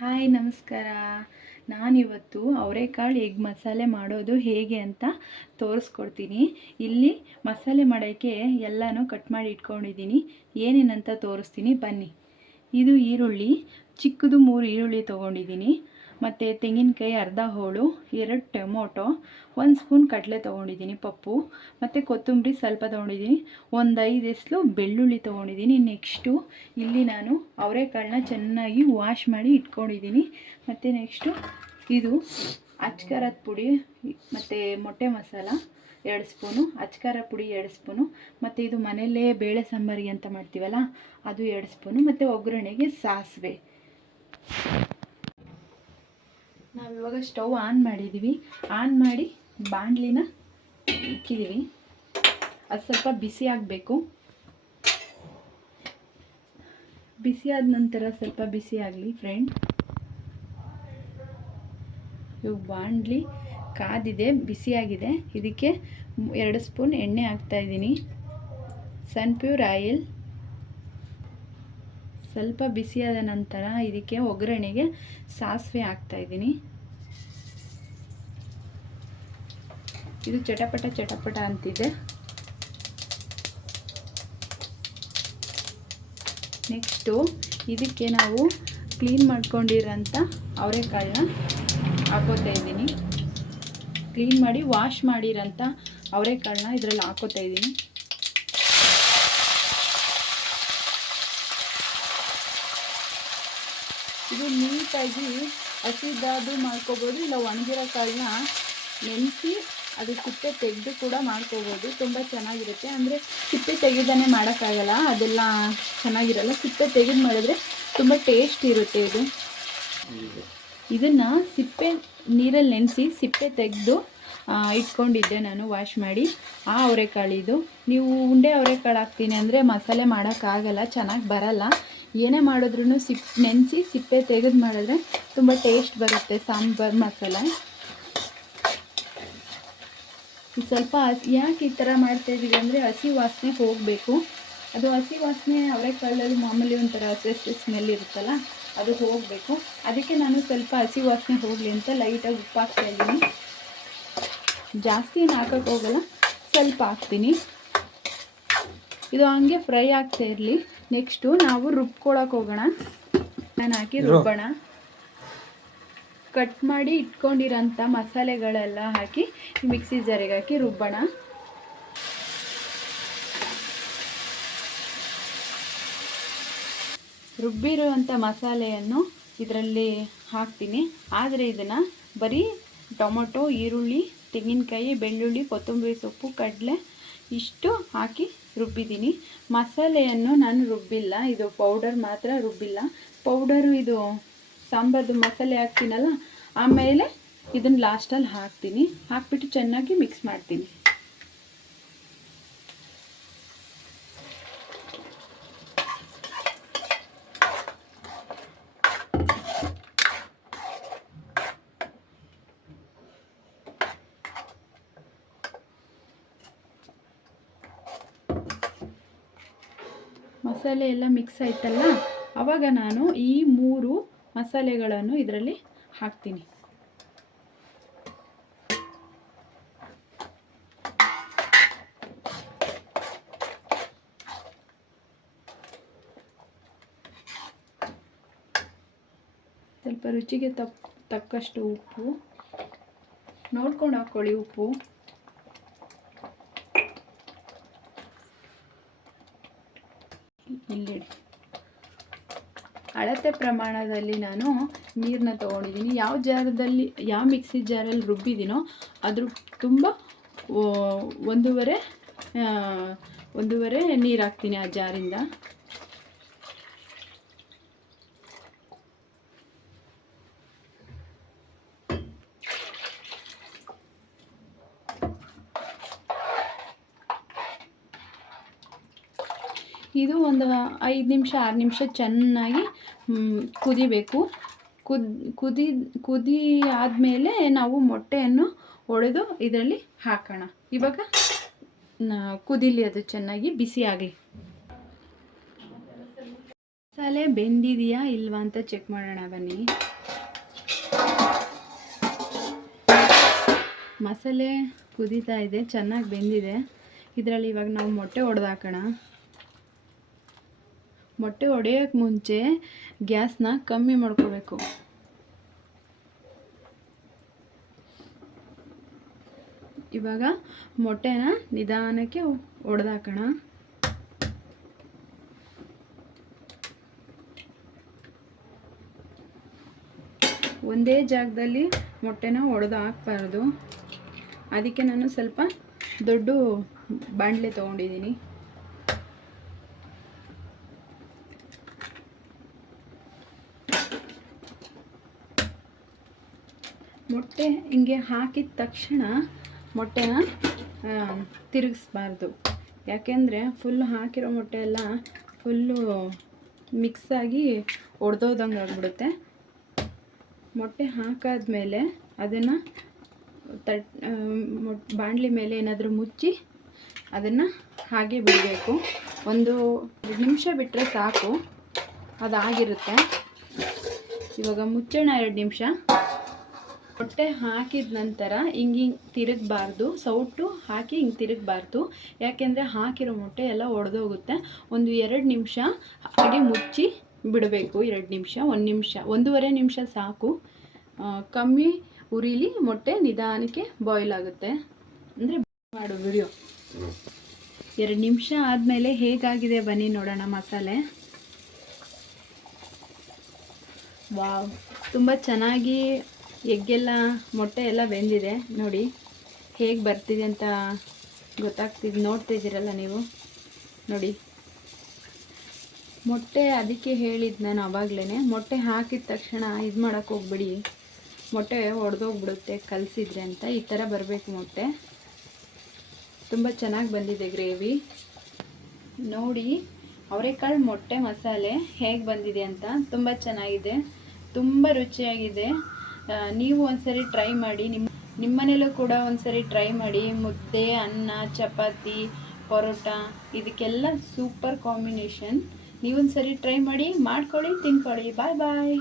Hi ನಮಸ್ಕಾರ. ನಾನಿವತ್ತು ಅವರೆಕಾಳು ಎಗ್ ಮಸಾಲೆ ಮಾಡೋದು ಹೇಗೆ ಅಂತ ತೋರಿಸ್ಕೊಡ್ತೀನಿ. ಇಲ್ಲಿ ಮಸಾಲೆ ಮಾಡೋಕ್ಕೆ ಎಲ್ಲನೂ ಕಟ್ ಮಾಡಿ ಇಟ್ಕೊಂಡಿದ್ದೀನಿ. ಏನೇನಂತ ತೋರಿಸ್ತೀನಿ ಬನ್ನಿ. ಇದು ಈರುಳ್ಳಿ, ಚಿಕ್ಕದು 3 ಈರುಳ್ಳಿ ತೊಗೊಂಡಿದ್ದೀನಿ. ಮತ್ತು ತೆಂಗಿನಕಾಯಿ ಅರ್ಧ ಹೋಳು, 2 ಟೊಮೊಟೊ, 1 ಸ್ಪೂನ್ ಕಡಲೆ ತೊಗೊಂಡಿದ್ದೀನಿ ಪಪ್ಪು, ಮತ್ತು ಕೊತ್ತಂಬರಿ ಸ್ವಲ್ಪ ತೊಗೊಂಡಿದ್ದೀನಿ, ಒಂದು 5 ಎಸಳು ಬೆಳ್ಳುಳ್ಳಿ ತೊಗೊಂಡಿದ್ದೀನಿ. ನೆಕ್ಸ್ಟು ಇಲ್ಲಿ ನಾನು ಅವರೆಕಾಳನ್ನ ಚೆನ್ನಾಗಿ ವಾಶ್ ಮಾಡಿ ಇಟ್ಕೊಂಡಿದ್ದೀನಿ. ಮತ್ತು ನೆಕ್ಸ್ಟು ಇದು ಅಚ್ಕಾರದ ಪುಡಿ ಮತ್ತು ಮೊಟ್ಟೆ ಮಸಾಲ 2 ಸ್ಪೂನು, ಅಚ್ಕಾರ ಪುಡಿ 2 ಸ್ಪೂನು, ಮತ್ತು ಇದು ಮನೆಯಲ್ಲೇ ಬೇಳೆ ಸಾಂಬಾರಿಗೆ ಅಂತ ಮಾಡ್ತೀವಲ್ಲ ಅದು 2 ಸ್ಪೂನು, ಮತ್ತು ಒಗ್ಗರಣೆಗೆ ಸಾಸಿವೆ. ನಾವಿವಾಗ ಸ್ಟವ್ ಆನ್ ಮಾಡಿದ್ದೀವಿ. ಆನ್ ಮಾಡಿ ಬಾಣಲಿನ ಇಕ್ಕಿದ್ದೀವಿ. ಅದು ಸ್ವಲ್ಪ ಬಿಸಿ ಆಗಬೇಕು. ಬಿಸಿ ಆದ ನಂತರ ಸ್ವಲ್ಪ ಬಿಸಿ ಆಗಲಿ ಫ್ರೆಂಡ್. ಇವು ಬಾಣಲಿ ಕಾದಿದೆ, ಬಿಸಿಯಾಗಿದೆ. ಇದಕ್ಕೆ 2 ಸ್ಪೂನ್ ಎಣ್ಣೆ ಹಾಕ್ತಾಯಿದ್ದೀನಿ. ಸನ್ಪ್ಯೂರ್ ಆಯಿಲ್ ಸ್ವಲ್ಪ ಬಿಸಿಯಾದ ನಂತರ ಇದಕ್ಕೆ ಒಗ್ಗರಣೆಗೆ ಸಾಸಿವೆ ಹಾಕ್ತಾಯಿದ್ದೀನಿ. ಇದು ಚಟಪಟ ಚಟಪಟ ಅಂತಿದೆ. ನೆಕ್ಸ್ಟು ಇದಕ್ಕೆ ನಾವು ಕ್ಲೀನ್ ಮಾಡ್ಕೊಂಡಿರೋಂಥ ಅವರೆಕಾಳನ್ನ ಹಾಕೋತಾ ಇದ್ದೀನಿ. ಕ್ಲೀನ್ ಮಾಡಿ ವಾಶ್ ಮಾಡಿರೋಂಥ ಅವರೆಕಾಳನ್ನ ಇದರಲ್ಲಿ ಹಾಕೋತಾ ಇದ್ದೀನಿ. ಇದು ನೀಟಾಗಿ ಹಸಿದಾದರೂ ಮಾಡ್ಕೋಬೋದು, ಇಲ್ಲ ಒಣಗಿರೋ ಕಾಳನ್ನ ನೆನೆಸಿ ಅದು ಸಿಪ್ಪೆ ತೆಗೆದು ಕೂಡ ಮಾಡ್ಕೋಬೋದು. ತುಂಬ ಚೆನ್ನಾಗಿರುತ್ತೆ. ಅಂದರೆ ಸಿಪ್ಪೆ ತೆಗೆದೇ ಮಾಡೋಕ್ಕಾಗಲ್ಲ, ಅದೆಲ್ಲ ಚೆನ್ನಾಗಿರಲ್ಲ. ಸಿಪ್ಪೆ ತೆಗೆದು ಮಾಡಿದ್ರೆ ತುಂಬ ಟೇಸ್ಟ್ ಇರುತ್ತೆ. ಇದನ್ನು ಸಿಪ್ಪೆ ನೀರಲ್ಲಿ ನೆನೆಸಿ ಸಿಪ್ಪೆ ತೆಗೆದು ಇಟ್ಕೊಂಡಿದ್ದೆ ನಾನು ವಾಶ್ ಮಾಡಿ. ಆ ಅವರೆಕಾಳಿದು. ನೀವು ಉಂಡೆ ಅವರೆಕಾಳು ಹಾಕ್ತೀನಿ ಅಂದರೆ ಮಸಾಲೆ ಮಾಡೋಕ್ಕಾಗಲ್ಲ, ಚೆನ್ನಾಗಿ ಬರಲ್ಲ. ಏನೇ ಮಾಡಿದ್ರೂ ನೆನೆಸಿ ಸಿಪ್ಪೆ ತೆಗೆದು ಮಾಡಿದ್ರೆ ತುಂಬ ಟೇಸ್ಟ್ ಬರುತ್ತೆ ಸಾಂಬಾರು ಮಸಾಲೆ. ಸ್ವಲ್ಪ ಯಾಕೆ ಈ ಥರ ಮಾಡ್ತಾಯಿದ್ದೀವಿ ಅಂದರೆ ಹಸಿ ವಾಸನೆ ಹೋಗಬೇಕು. ಅದು ಹಸಿ ವಾಸನೆ ಅವರೆಕಾಳಲ್ಲಿ ಮಾಮೂಲಿ ಒಂಥರ ಹಸಿ ಸ್ಮೆಲ್ ಇರುತ್ತಲ್ಲ, ಅದು ಹೋಗಬೇಕು. ಅದಕ್ಕೆ ನಾನು ಸ್ವಲ್ಪ ಹಸಿ ವಾಸನೆ ಹೋಗಲಿ ಅಂತ ಲೈಟಾಗಿ ಉಪ್ಪು ಹಾಕ್ತಾಯಿದ್ದೀನಿ. ಜಾಸ್ತಿ ಏನು ಹಾಕೋಕ್ಕೆ ಹೋಗಲ್ಲ, ಸ್ವಲ್ಪ ಹಾಕ್ತೀನಿ. ಇದು ಹಂಗೆ ಫ್ರೈ ಆಗ್ತಾ ಇರಲಿ. ನೆಕ್ಸ್ಟು ನಾವು ರುಬ್ಕೊಳಕ್ಕೆ ಹೋಗೋಣ. ನಾನು ಹಾಕಿ ರುಬ್ಬೋಣ. ಕಟ್ ಮಾಡಿ ಇಟ್ಕೊಂಡಿರೋಂಥ ಮಸಾಲೆಗಳೆಲ್ಲ ಹಾಕಿ ಮಿಕ್ಸಿ ಜಾರಿಗೆ ಹಾಕಿ ರುಬ್ಬೋಣ. ರುಬ್ಬಿರುವಂಥ ಮಸಾಲೆಯನ್ನು ಇದರಲ್ಲಿ ಹಾಕ್ತೀನಿ. ಆದರೆ ಇದನ್ನು ಬರೀ ಟೊಮೊಟೊ, ಈರುಳ್ಳಿ, ತೆಂಗಿನಕಾಯಿ, ಬೆಳ್ಳುಳ್ಳಿ, ಕೊತ್ತಂಬರಿ ಸೊಪ್ಪು, ಕಡಲೆ ಇಷ್ಟು ಹಾಕಿ ರುಬ್ಬಿದ್ದೀನಿ. ಮಸಾಲೆಯನ್ನು ನಾನು ರುಬ್ಬಿಲ್ಲ, ಇದು ಪೌಡರ್ ಮಾತ್ರ ರುಬ್ಬಿಲ್ಲ. ಪೌಡರು ಇದು ಸಾಂಬಾರ್ದು ಮಸಾಲೆ ಹಾಕ್ತೀನಲ್ಲ, ಆಮೇಲೆ ಇದನ್ನು ಲಾಸ್ಟಲ್ಲಿ ಹಾಕ್ತೀನಿ. ಹಾಕ್ಬಿಟ್ಟು ಚೆನ್ನಾಗಿ ಮಿಕ್ಸ್ ಮಾಡ್ತೀನಿ. ಮಸಾಲೆ ಎಲ್ಲ ಮಿಕ್ಸ್ ಆಯ್ತಲ್ಲ, ಆವಾಗ ನಾನು ಈ 3 ಮಸಾಲೆಗಳನ್ನು ಇದರಲ್ಲಿ ಹಾಕ್ತೀನಿ. ಸ್ವಲ್ಪ ರುಚಿಗೆ ತಕ್ಕಷ್ಟು ಉಪ್ಪು ನೋಡ್ಕೊಂಡು ಹಾಕ್ಕೊಳ್ಳಿ. ಉಪ್ಪು ಇಲ್ಲಿ ಅಳತೆ ಪ್ರಮಾಣದಲ್ಲಿ ನಾನು ನೀರನ್ನ ತೊಗೊಂಡಿದ್ದೀನಿ. ಯಾವ ಮಿಕ್ಸಿ ಜಾರಲ್ಲಿ ರುಬ್ಬಿದ್ದೀನೋ ಅದ್ರ ತುಂಬ ಒಂದೂವರೆ ನೀರು ಹಾಕ್ತೀನಿ ಆ ಜಾರಿಂದ. ಇದು ಒಂದು 5 ನಿಮಿಷ 6 ನಿಮಿಷ ಚೆನ್ನಾಗಿ ಕುದಿಬೇಕು. ಕುದಿ ಆದಮೇಲೆ ನಾವು ಮೊಟ್ಟೆಯನ್ನು ಒಡೆದು ಇದರಲ್ಲಿ ಹಾಕೋಣ. ಇವಾಗ ಕುದೀಲಿ, ಅದು ಚೆನ್ನಾಗಿ ಬಿಸಿ ಆಗಲಿ. ಮಸಾಲೆ ಬೆಂದಿದೆಯಾ ಇಲ್ವಾ ಅಂತ ಚೆಕ್ ಮಾಡೋಣ ಬನ್ನಿ. ಮಸಾಲೆ ಕುದೀತಾ ಇದೆ, ಚೆನ್ನಾಗಿ ಬೆಂದಿದೆ. ಇದರಲ್ಲಿ ಇವಾಗ ನಾವು ಮೊಟ್ಟೆ ಹೊಡೆದಾಕೋಣ. ಮೊಟ್ಟೆ ಹೊಡೆಯೋಕ್ಕೆ ಮುಂಚೆ ಗ್ಯಾಸ್ನ ಕಮ್ಮಿ ಮಾಡ್ಕೋಬೇಕು. ಇವಾಗ ಮೊಟ್ಟೆನ ನಿಧಾನಕ್ಕೆ ಹೊಡೆದಾಕೋಣ. ಒಂದೇ ಜಾಗದಲ್ಲಿ ಮೊಟ್ಟೆನ ಹೊಡೆದು ಹಾಕಬಾರ್ದು. ಅದಕ್ಕೆ ನಾನು ಸ್ವಲ್ಪ ದೊಡ್ಡ ಬಾಣಲೆ ತೊಗೊಂಡಿದ್ದೀನಿ. ಮೊಟ್ಟೆ ಹಿಂಗೆ ಹಾಕಿದ ತಕ್ಷಣ ಮೊಟ್ಟೆನ ತಿರುಗಿಸ್ಬಾರ್ದು. ಯಾಕೆಂದರೆ ಫುಲ್ಲು ಹಾಕಿರೋ ಮೊಟ್ಟೆ ಎಲ್ಲ ಫುಲ್ಲು ಮಿಕ್ಸಾಗಿ ಒಡೆದೋದಂಗೆ ಆಗಿಬಿಡುತ್ತೆ. ಮೊಟ್ಟೆ ಹಾಕಾದ್ಮೇಲೆ ಅದನ್ನು ಬಾಣಲಿ ಮೇಲೆ ಏನಾದರೂ ಮುಚ್ಚಿ ಅದನ್ನು ಹಾಗೆ ಬಿಡಬೇಕು. ಒಂದು 2 ನಿಮಿಷ ಬಿಟ್ಟರೆ ಸಾಕು, ಅದಾಗಿರುತ್ತೆ. ಇವಾಗ ಮುಚ್ಚೋಣ 2 ನಿಮಿಷ. ಮೊಟ್ಟೆ ಹಾಕಿದ ನಂತರ ಹಿಂಗೆ ತಿರುಗಬಾರ್ದು, ಸೌಟು ಹಾಕಿ ಹಿಂಗೆ ತಿರುಗಬಾರ್ದು. ಯಾಕೆಂದರೆ ಹಾಕಿರೋ ಮೊಟ್ಟೆ ಎಲ್ಲ ಒಡೆದೋಗುತ್ತೆ. ಒಂದು 2 ನಿಮಿಷ ಹಾಗೆ ಮುಚ್ಚಿ ಬಿಡಬೇಕು. 2 ನಿಮಿಷ, 1 ನಿಮಿಷ, 1.5 ನಿಮಿಷ ಸಾಕು. ಕಮ್ಮಿ ಉರಿಲಿ ಮೊಟ್ಟೆ ನಿಧಾನಕ್ಕೆ ಬಾಯ್ಲ್ ಆಗುತ್ತೆ. ಅಂದರೆ ಮಾಡು ವಿಡಿಯೋ. 2 ನಿಮಿಷ ಆದಮೇಲೆ ಹೇಗಾಗಿದೆ ಬನ್ನಿ ನೋಡೋಣ ಮಸಾಲೆ. ವಾವ್, ತುಂಬ ಚೆನ್ನಾಗಿ ಎಗ್ಗೆಲ್ಲ ಮೊಟ್ಟೆ ಎಲ್ಲ ಬೆಂದಿದೆ. ನೋಡಿ ಹೇಗೆ ಬರ್ತಿದೆ ಅಂತ ಗೊತ್ತಾಗ್ತಿದೆ, ನೋಡ್ತಿದ್ದೀರಲ್ಲ ನೀವು. ನೋಡಿ ಮೊಟ್ಟೆ ಅದಕ್ಕೆ ಹೇಳಿದ್ದು ನಾನು ಆವಾಗಲೇ, ಮೊಟ್ಟೆ ಹಾಕಿದ ತಕ್ಷಣ ಇದು ಮಾಡೋಕ್ಕೆ ಹೋಗ್ಬಿಡಿ, ಮೊಟ್ಟೆ ಒಡೆದೋಗ್ಬಿಡುತ್ತೆ ಕಲಸಿದ್ರೆ ಅಂತ. ಈ ಥರ ಬರಬೇಕು ಮೊಟ್ಟೆ. ತುಂಬ ಚೆನ್ನಾಗಿ ಬಂದಿದೆ ಗ್ರೇವಿ. ನೋಡಿ ಅವರೆಕಾಳು ಮೊಟ್ಟೆ ಮಸಾಲೆ ಹೇಗೆ ಬಂದಿದೆ ಅಂತ. ತುಂಬ ಚೆನ್ನಾಗಿದೆ, ತುಂಬ ರುಚಿಯಾಗಿದೆ. ನೀವು ಒಂದ್ಸರಿ ಟ್ರೈ ಮಾಡಿ. ನಿಮ್ಮ ಮನೇಲೂ ಕೂಡ ಒಂದ್ಸರಿ ಟ್ರೈ ಮಾಡಿ. ಮುದ್ದೆ, ಅನ್ನ, ಚಪಾತಿ, ಪರೋಟ ಇದಕ್ಕೆಲ್ಲ ಸೂಪರ್ ಕಾಂಬಿನೇಷನ್. ನೀವೊಂದ್ಸರಿ ಟ್ರೈ ಮಾಡಿ, ಮಾಡ್ಕೊಳ್ಳಿ, ತಿನ್ಕೊಳ್ಳಿ. ಬಾಯ್ ಬಾಯ್.